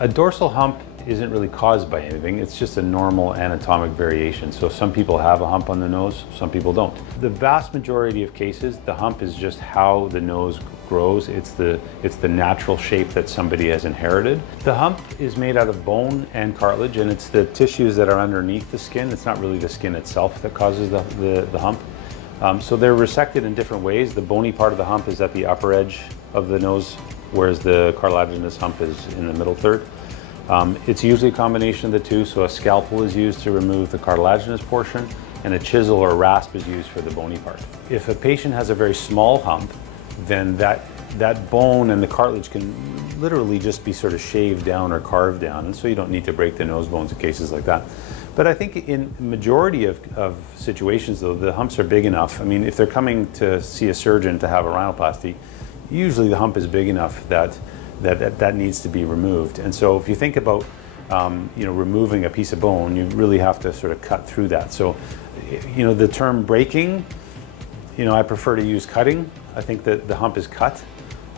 A dorsal hump isn't really caused by anything. It's just a normal anatomic variation. So some people have a hump on the nose, some people don't. The vast majority of cases, the hump is just how the nose grows. It's the natural shape that somebody has inherited. The hump is made out of bone and cartilage, and it's the tissues that are underneath the skin. It's not really the skin itself that causes the hump. So they're resected in different ways. The bony part of the hump is at the upper edge of the nose, whereas the cartilaginous hump is in the middle third. It's usually a combination of the two, so a scalpel is used to remove the cartilaginous portion, and a chisel or rasp is used for the bony part. If a patient has a very small hump, then that bone and the cartilage can literally just be sort of shaved down or carved down, and so you don't need to break the nose bones in cases like that. But I think in majority of situations, though, the humps are big enough. I mean, if they're coming to see a surgeon to have a rhinoplasty, usually the hump is big enough that needs to be removed. And so if you think about removing a piece of bone, you really have to sort of cut through that. So the term breaking, I prefer to use cutting. I think that the hump is cut,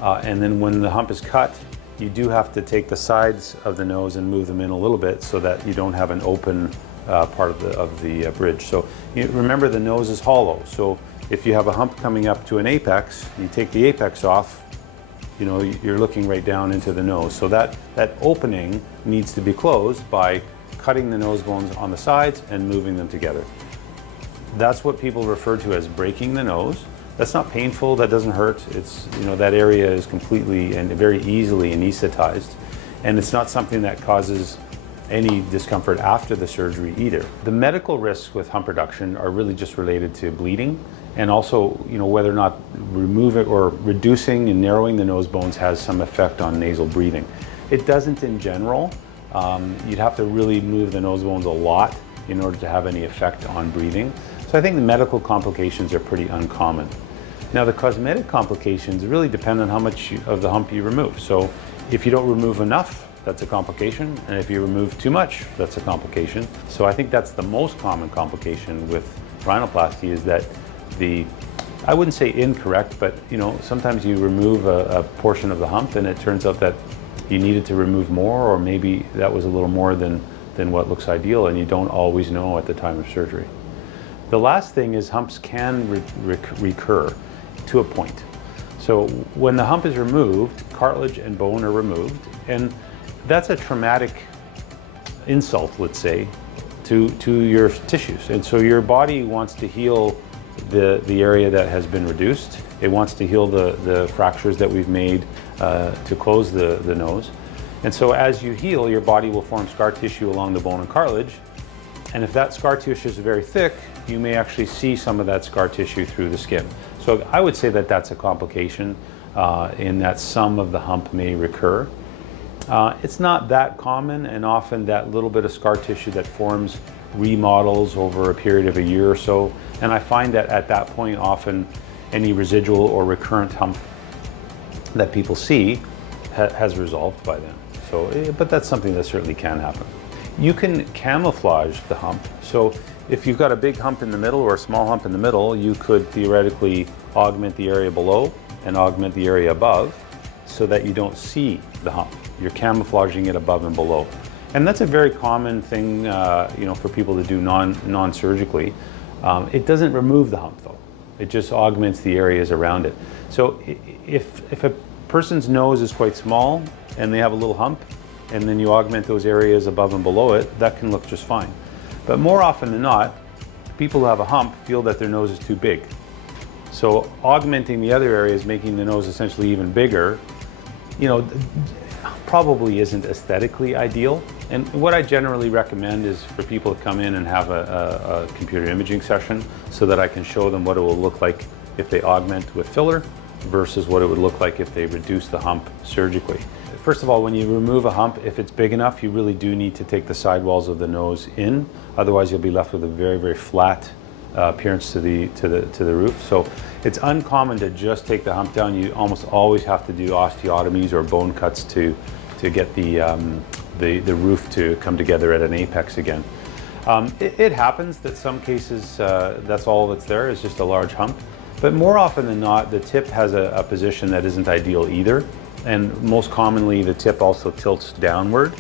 and then when the hump is cut, you do have to take the sides of the nose and move them in a little bit so that you don't have an open part of the bridge. So remember, the nose is hollow. So if you have a hump coming up to an apex, you take the apex off, you're looking right down into the nose. So that opening needs to be closed by cutting the nose bones on the sides and moving them together. That's what people refer to as breaking the nose. That's not painful, that doesn't hurt. It's, that area is completely and very easily anesthetized. And it's not something that causes any discomfort after the surgery either. The medical risks with hump reduction are really just related to bleeding, and also whether or not removing or reducing and narrowing the nose bones has some effect on nasal breathing. It doesn't in general. You'd have to really move the nose bones a lot in order to have any effect on breathing. So I think the medical complications are pretty uncommon. Now, the cosmetic complications really depend on how much of the hump you remove. So if you don't remove enough, that's a complication, and if you remove too much, that's a complication. So I think that's the most common complication with rhinoplasty, is that I wouldn't say incorrect, but sometimes you remove a portion of the hump and it turns out that you needed to remove more, or maybe that was a little more than what looks ideal, and you don't always know at the time of surgery. The last thing is humps can recur to a point. So when the hump is removed, cartilage and bone are removed, and that's a traumatic insult, let's say, to your tissues. And so your body wants to heal the area that has been reduced. It wants to heal the fractures that we've made to close the nose. And so as you heal, your body will form scar tissue along the bone and cartilage. And if that scar tissue is very thick, you may actually see some of that scar tissue through the skin. So I would say that that's a complication in that some of the hump may recur. It's not that common, and often that little bit of scar tissue that forms remodels over a period of a year or so. And I find that at that point, often any residual or recurrent hump that people see has resolved by then. So, but that's something that certainly can happen. You can camouflage the hump. So if you've got a big hump in the middle or a small hump in the middle, you could theoretically augment the area below and augment the area above so that you don't see the hump. You're camouflaging it above and below. And that's a very common thing for people to do non-surgically. It doesn't remove the hump though. It just augments the areas around it. So if a person's nose is quite small and they have a little hump, and then you augment those areas above and below it, that can look just fine. But more often than not, people who have a hump feel that their nose is too big. So augmenting the other areas, making the nose essentially even bigger, probably isn't aesthetically ideal. And what I generally recommend is for people to come in and have a computer imaging session so that I can show them what it will look like if they augment with filler versus what it would look like if they reduce the hump surgically. First of all, when you remove a hump, if it's big enough, you really do need to take the sidewalls of the nose in. Otherwise, you'll be left with a very, very flat appearance to the roof. So it's uncommon to just take the hump down. You almost always have to do osteotomies or bone cuts to get the roof to come together at an apex again. It happens that some cases that's all that's there is just a large hump. But more often than not, the tip has a position that isn't ideal either. And most commonly, the tip also tilts downward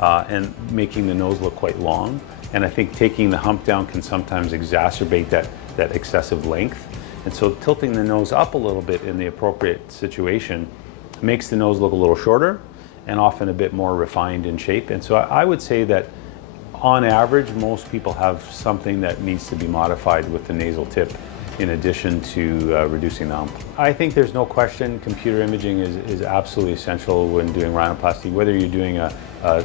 and making the nose look quite long. And I think taking the hump down can sometimes exacerbate that excessive length. And so tilting the nose up a little bit in the appropriate situation makes the nose look a little shorter and often a bit more refined in shape. And so I would say that on average, most people have something that needs to be modified with the nasal tip in addition to reducing the hump. I think there's no question computer imaging is absolutely essential when doing rhinoplasty. Whether you're doing a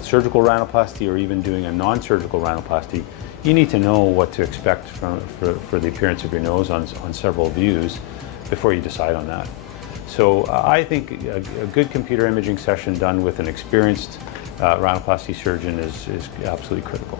surgical rhinoplasty or even doing a non-surgical rhinoplasty, you need to know what to expect for the appearance of your nose on several views before you decide on that. So I think a good computer imaging session done with an experienced rhinoplasty surgeon is absolutely critical.